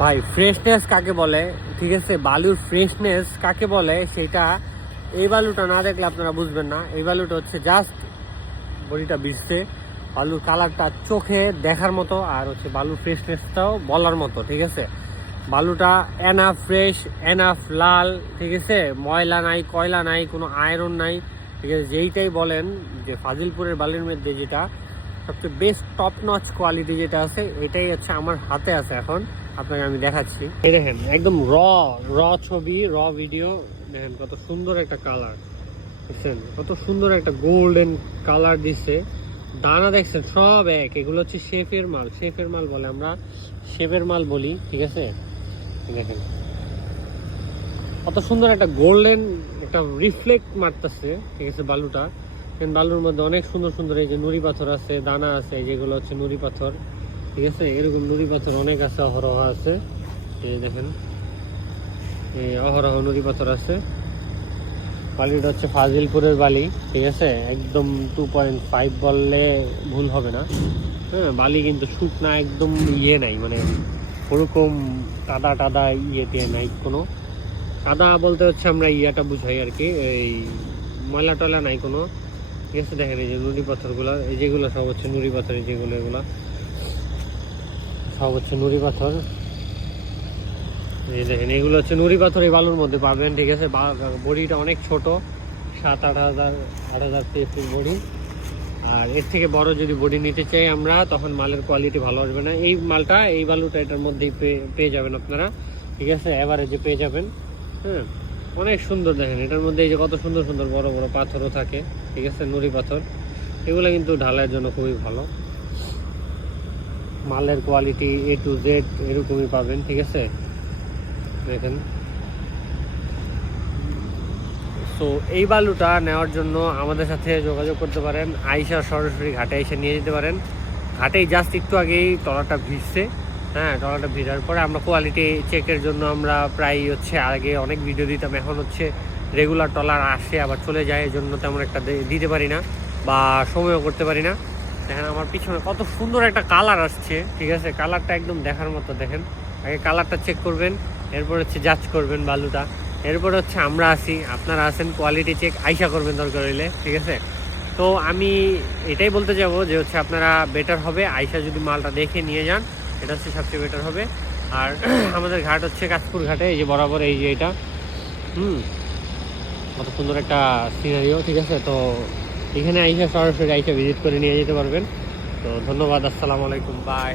ভাই ফ্রেশনেস কাকে বলে, ঠিক আছে, বালুর ফ্রেশনেস কাকে বলে সেটা এই বালুটা না দেখলে আপনারা বুঝবেন না। এই বালুটা হচ্ছে জাস্ট বডিটা ভিজছে, বালুর কালারটা চোখে দেখার মতো, আর হচ্ছে বালুর ফ্রেশনেসটাও বলার মতো, ঠিক আছে। বালুটা এনাফ ফ্রেশ, এনাফ লাল, ঠিক আছে, ময়লা নাই, কয়লা নাই, কোনো আয়রন নাই, ঠিক আছে। যেইটাই বলেন যে ফাজিলপুরের বালির মধ্যে যেটা সবচেয়ে বেস্ট টপ নচ কোয়ালিটি যেটা আছে, এটাই হচ্ছে আমার হাতে আছে এখন, আপনাকে আমি দেখাচ্ছি। এই দেখেন একদম র ছবি, র ভিডিও, দেখেন কত সুন্দর একটা কালার, দেখছেন কত সুন্দর একটা গোল্ডেন কালার দিচ্ছে। দানা দেখছেন সব এক, এগুলো হচ্ছে শেফের মাল, শেফের মাল বলে, আমরা শেফের মাল বলি, ঠিক আছে। দেখেন কত সুন্দর একটা গোল্ডেন একটা রিফ্লেক্ট মারতেছে, ঠিক আছে বালুটা। বালুর মধ্যে অনেক সুন্দর সুন্দর এই যে নুড়ি পাথর আছে, দানা আছে, যেগুলো হচ্ছে নুড়ি পাথর, ঠিক আছে। এরকম নুড়ি পাথর অনেক আছে, অহরহ আছে, এই দেখেন এই অহরহ নুড়ি পাথর আছে। বালিটা হচ্ছে ফাজিলপুরের বালি, ঠিক আছে, একদম 2.5 বললে ভুল হবে না। হ্যাঁ, বালি কিন্তু শুকনা, একদম ইয়ে নাই, মানে ওরকম কাদা টাদা ইয়ে দিয়ে নাই কোনো। কাদা বলতে হচ্ছে আমরা ইয়াটা বুঝাই আর কি, এই ময়লা টয়লা নাই কোনো, ঠিক আছে। দেখেন এই যে নুড়ি পাথরগুলো, এই যেগুলো সব হচ্ছে নুড়ি পাথর, যেগুলো এগুলো সব হচ্ছে নুড়ি পাথর। এই দেখেন এগুলো হচ্ছে নুড়ি পাথর, এই বালুর মধ্যে পাবেন, ঠিক আছে। বডিটা অনেক ছোট, 7-8 হাজার পিএফের বডি। আর এর থেকে বড় যদি বডি নিতে চাই আমরা, তখন মালের কোয়ালিটি ভালো আসবে না। এই মালটা, এই বালুটা এটার মধ্যেই পেয়ে যাবেন আপনারা, ঠিক আছে, এভারেজে পেয়ে যাবেন। হ্যাঁ, অনেক সুন্দর, দেখেন এটার মধ্যে এই যে কত সুন্দর সুন্দর বড় বড় পাথরও থাকে, ঠিক আছে, নুড়ি পাথর। এগুলো কিন্তু ঢালাইয়ের জন্য খুবই ভালো। মালের কোয়ালিটি A to Z এরকমই পাবেন, ঠিক আছে। দেখেন, সো এই বালুটা নেওয়ার জন্য আমাদের সাথে যোগাযোগ করতে পারেন, আইসা সরাসরি ঘাটে এসে নিয়ে যেতে পারেন। ঘাটেই জাস্ট একটু আগেই ট্রলারটা ভিজছে। হ্যাঁ, ট্রলারটা ভিজার পরে আমরা কোয়ালিটি চেকের জন্য আমরা প্রায় হচ্ছে আগে অনেক ভিডিও দিতাম, এখন হচ্ছে রেগুলার ট্রলার আসে আবার চলে যায়, এই জন্য তেমন একটা দিতে পারি না বা সময়ও করতে পারি না। দেখেন আমার পিছনে কত সুন্দর একটা কালার আসছে, ঠিক আছে, কালারটা একদম দেখার মতো। দেখেন আগে কালারটা চেক করবেন, এরপর হচ্ছে জাজ করবেন বালুটা, এরপর হচ্ছে আমরা আসি, আপনারা আসেন, কোয়ালিটি চেক আইসা করবেন দরকার হইলে, ঠিক আছে। তো আমি এটাই বলতে যাব যে হচ্ছে আপনারা বেটার হবে আইসা যদি মালটা দেখে নিয়ে যান, এটা হচ্ছে সবচেয়ে বেটার হবে। আর আমাদের ঘাট হচ্ছে কাঁচপুর ঘাটে, এই যে বরাবর এই যে এটা, কত সুন্দর একটা সিনারিও, ঠিক আছে। তো এখানে আইসা সরাসরি আইসা ভিজিট করে নিয়ে যেতে পারবেন। তো ধন্যবাদ, আসসালামু আলাইকুম, বাই।